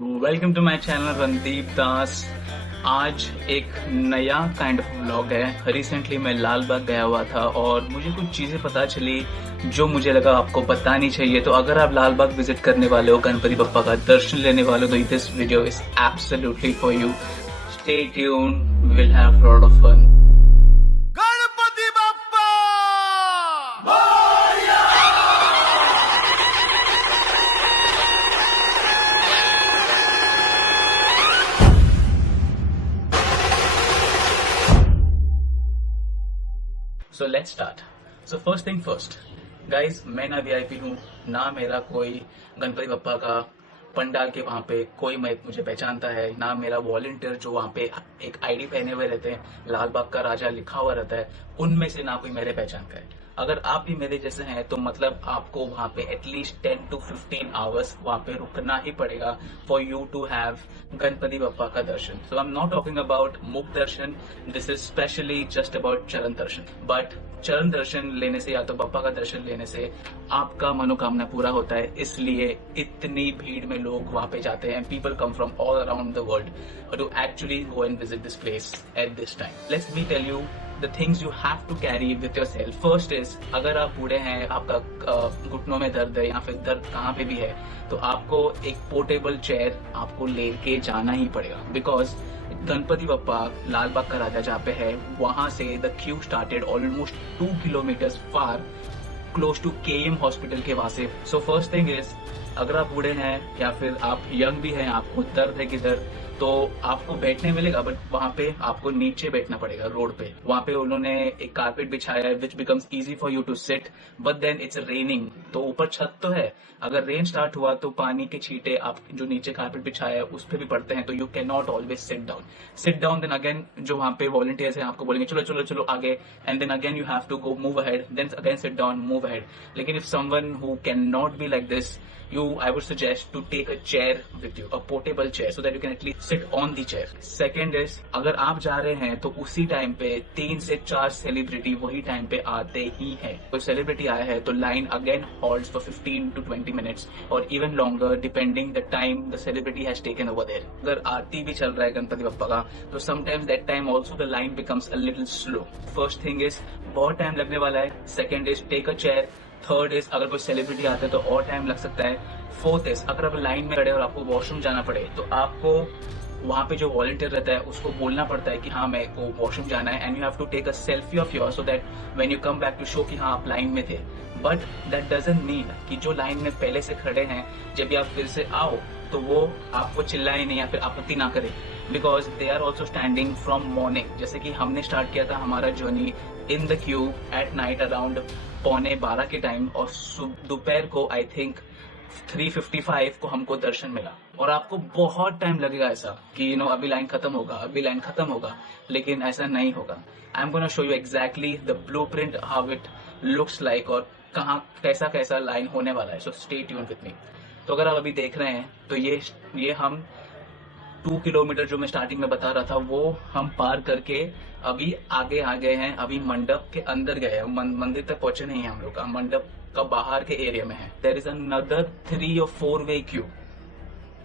Welcome to my channel Randeep Das. आज एक नया काइंड ऑफ व्लॉग है। रिसेंटली मैं लाल बाग गया हुआ था और मुझे कुछ चीजें पता चली जो मुझे लगा आपको बतानी चाहिए। तो अगर आप लाल बाग विजिट करने वाले हो, गणपति बप्पा का दर्शन लेने वाले हो, तो this video is absolutely for you. Stay tuned, will have lot of fun. Ganpati Bappa so let's start. So first thing first guys, मैं ना वीआईपी हूँ, ना मेरा कोई गणपति बप्पा का पंडाल के वहां पे कोई मुझे पहचानता है, ना मेरा वॉलंटियर जो वहां पे एक आईडी पहने हुए रहते हैं, लाल बाग का राजा लिखा हुआ रहता है, उनमें से ना कोई मेरे पहचान का है। अगर आप भी मेरे जैसे हैं तो मतलब आपको वहां पे एटलीस्ट 10 to 15 आवर्स वहां पे रुकना ही पड़ेगा for you to have Ganpati Bappa का दर्शन। So I am not talking about मुख दर्शन, this is specially just about चरण दर्शन। बट चरण दर्शन लेने से या तो बप्पा का दर्शन लेने से आपका मनोकामना पूरा होता है, इसलिए इतनी भीड़ में लोग वहां पे जाते हैं। People come from all around the world to actually go and visit this place at this time. Let's me tell you the things you have to carry with yourself. First is, अगर आप बूढ़े हैं, आपका घुटनों में दर्द है या फिर दर्द कहाँ पे भी है, तो आपको एक पोर्टेबल चेयर आपको लेके जाना ही पड़ेगा। बिकॉज गणपति बप्पा लाल बाग का राजा जहाँ पे है, वहां से the queue started almost 2 kilometre far close to KM hospital के वहां से। सो फर्स्ट थिंग इज, अगर आप बूढ़े हैं या फिर आप यंग भी हैं, आपको दर्द है किधर, तो आपको बैठने मिलेगा, बट वहां पे आपको नीचे बैठना पड़ेगा रोड पे। वहां पे उन्होंने एक कारपेट बिछाया है which becomes easy for you to sit, but then it's raining, तो ऊपर छत तो है, अगर रेन स्टार्ट हुआ तो पानी के छींटे आप जो नीचे कारपेट बिछाया है उस पर भी पड़ते हैं, तो you can not always sit down. Then again जो वहां पे वॉलंटियर्स हैं आपको बोलेंगे चलो चलो चलो आगे, and then again you have to go move ahead, then again sit down, move ahead. लेकिन if someone who can not be like this, I would suggest to take a chair with you, a portable chair, so that you can at least sit on the chair. Second is, अगर आप जा रहे हैं तो उसी time पे 3 से 4 celebrity वही टाइम पे आते ही हैं। कोई सेलिब्रिटी आया है तो line again holds for 15 to 20 minutes और even longer depending the time the celebrity has taken over there. अगर आरती भी चल रहा है गणपति बप्पा का, तो sometimes that time also the line becomes a little slow. First thing is, बहुत टाइम लगने वाला है। Second is, take a chair. Third is, अगर कोई सेलिब्रिटी आता है तो और टाइम लग सकता है। फोर्थ इज, अगर आप लाइन में खड़े और आपको वॉशरूम जाना पड़े तो आपको वहां पे जो वॉलंटियर रहता है उसको बोलना पड़ता है कि हाँ मेरे को वॉशरूम जाना है, and you have to take a selfie of your so that when you come back to show कि हाँ आप लाइन में थे। बट दैट डजंट मीन कि जो लाइन में पहले से खड़े हैं जब भी आप फिर से आओ तो वो आपको चिल्लाए नहीं या फिर आपत्ति ना करे, because they are also standing from morning. जैसे कि हमने स्टार्ट किया था हमारा journey in the queue at night around 11:15 के टाइम, और दोपहर को आई थिंक 3:55 को हमको दर्शन मिला। और आपको बहुत टाइम लगेगा ऐसा कि अभी लाइन खत्म होगा, अभी लाइन खत्म होगा, लेकिन ऐसा नहीं होगा। I am gonna show you exactly the blueprint how it looks like और कहाँ कैसा कैसा लाइन होने वाला है। So stay tuned with me. तो अगर आप अभी देख रहे हैं तो ये हम 2 किलोमीटर जो मैं स्टार्टिंग में बता रहा था वो हम पार करके अभी आगे आ गए हैं। अभी मंडप के अंदर गए हैं, मंदिर तक पहुंचे नहीं है हम लोग, मंडप का बाहर के एरिया में है। There is another 3 or 4 way queue.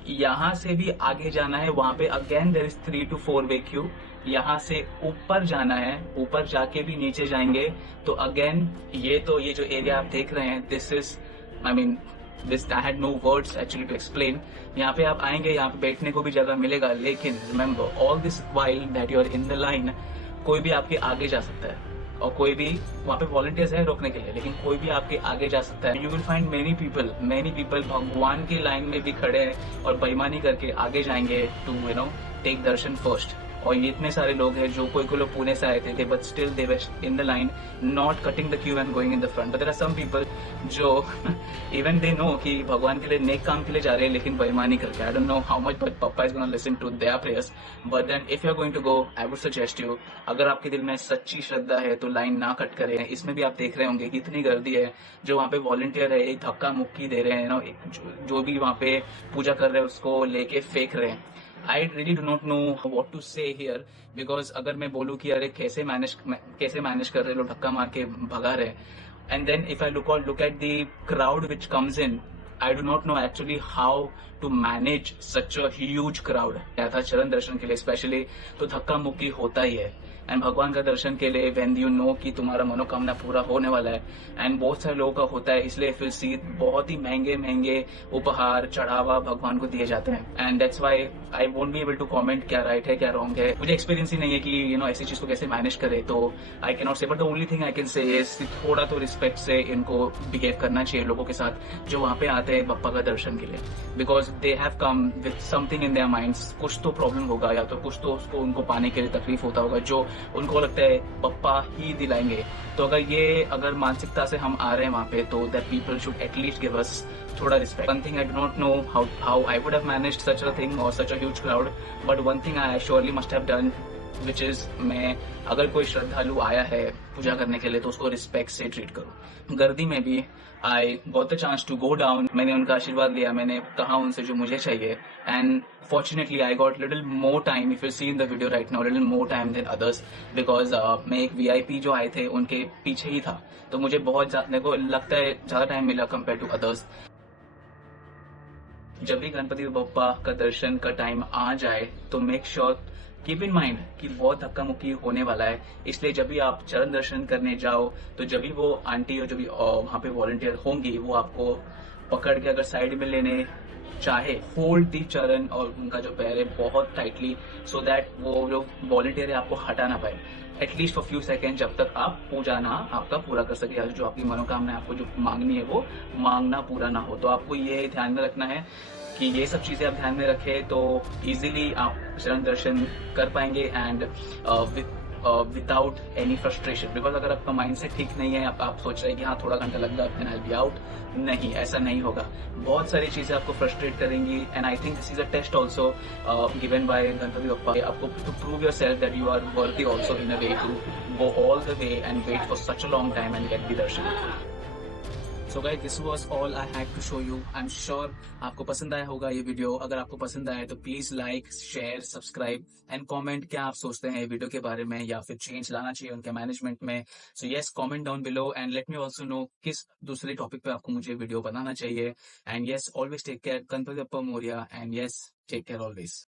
यहाँ से भी आगे जाना है, वहां पे again there is 3 to 4 way queue. यहाँ से ऊपर जाना है, ऊपर जाके भी नीचे जाएंगे तो अगेन ये जो एरिया आप देख रहे हैं, this is I had no words actually to explain. यहाँ पे आप आएंगे, यहाँ पे बैठने को भी जगह मिलेगा, लेकिन remember all this while that you are in the line, कोई भी आपके आगे जा सकता है और कोई भी वहाँ पे वॉलंटियर्स है रोकने के लिए, लेकिन कोई भी आपके आगे जा सकता है। You will find many people भगवान की लाइन में भी खड़े हैं और बेईमानी करके आगे जाएंगे to take दर्शन फर्स्ट। और ये इतने सारे लोग हैं जो कोई लोग पुणे से आए थे, but still they were in the line not cutting the queue and going in the front. But there are some people जो इवन दे नो कि भगवान के लिए नेक काम के लिए जा रहे हैं, लेकिन बेईमानी करके। I don't know how much but Bappa is gonna listen to their prayers, but then if you are going to go, I would suggest you, अगर आपके दिल में सच्ची श्रद्धा है तो लाइन ना कट करें। इसमें भी आप देख रहे होंगे कि इतनी गर्दी है, जो वहाँ पे वॉलंटियर है एक धक्का मुक्की दे रहे हैं, जो भी वहाँ पे पूजा कर रहे हैं उसको लेके फेंक रहे हैं। I really do not know what to say here, because अगर मैं बोलूँ कि अरे कैसे मैनेज कर रहे लोग, धक्का मार के भगा रहे, and then if I look at the crowd which comes in, I do not know actually how to manage such a huge crowd. आया था चरण दर्शन के लिए स्पेशली, तो धक्का मुक्की होता ही है। एंड भगवान का दर्शन के लिए व्हेन यू नो कि तुम्हारा मनोकामना पूरा होने वाला है, एंड बहुत सारे लोगों का होता है, इसलिए फिर सी बहुत ही महंगे महंगे उपहार चढ़ावा भगवान को दिए जाते हैं। And that's why I won't be able to comment क्या राइट है क्या रॉन्ग है। मुझे एक्सपीरियंस ही नहीं है कि ऐसी चीज को कैसे मैनेज करे, तो आई कैन नॉट से। But the only thing I can say is थोड़ा तो रिस्पेक्ट से इनको बिहेव करना चाहिए लोगों के साथ जो वहां पे आते हैं बप्पा का दर्शन के लिए, because they have come with something in their minds. कुछ तो प्रॉब्लम होगा या तो कुछ तो उसको उनको पाने के लिए तकलीफ होता होगा जो उनको लगता है पप्पा ही दिलाएंगे। तो अगर मानसिकता से हम आ रहे हैं वहां पे, तो that people should at least give us थोड़ा respect. One thing I do not know how I would have managed such a thing और such a huge crowd, but one thing I surely must have done which is, मैं अगर कोई श्रद्धालु आया है पूजा करने के लिए तो उसको रिस्पेक्ट से ट्रीट करूं। गर्दी में भी I got the chance to go down, मैंने उनका आशीर्वाद लिया, मैंने कहा उनसे जो मुझे चाहिए, and fortunately I got little more time, if you see in the video right now, little more time than others, because मैं एक वीआईपी जो आए थे उनके पीछे ही था, तो मुझे मेरे को लगता है ज्यादा टाइम मिला कंपेयर टू अदर्स। जब भी गणपति बप्पा का दर्शन का टाइम आ जाए तो make sure keep in mind कि बहुत धक्का मुक्की होने वाला है, इसलिए जब भी आप चरण दर्शन करने जाओ तो जब भी वो आंटी और जो भी वहां पे वॉलंटियर होंगी वो आपको पकड़ के अगर साइड में लेने चाहे, होल्ड दी चरण और उनका जो पैर है बहुत टाइटली, सो दैट वो जो वॉलंटियर है आपको हटा ना पाए एटलीस्ट फॉर फ्यू सेकेंड, जब तक आप पूजा ना आपका पूरा कर सके या जो आपकी मनोकामना है आपको जो मांगनी है वो मांगना पूरा ना हो। तो आपको ये ध्यान में रखना है कि ये सब चीजें आप ध्यान में रखें तो इजीली आप चरण दर्शन कर पाएंगे and without any frustration. Because अगर आपका माइंड सेट ठीक नहीं है, आप सोच रहे हैं कि हाँ थोड़ा घंटा लग गया then I will be out, नहीं, ऐसा नहीं होगा। बहुत सारी चीजें आपको फ्रस्ट्रेट करेंगी, and I think this is a test also given by Ganpati Bappa, आपको to prove yourself that you are worthy also in a way to go all the way and wait for such a long time and get the darshan. So guys this was all I had to show you. I am sure आपको पसंद आया होगा ये video. अगर आपको पसंद आया तो please like share subscribe and comment क्या आप सोचते हैं वीडियो के बारे में या फिर चेंज लाना चाहिए उनके मैनेजमेंट में। So yes comment down below and let me also know किस दूसरे टॉपिक पे आपको मुझे वीडियो बनाना चाहिए। And yes always take care, Ganpati Bappa Morya, and yes take care always.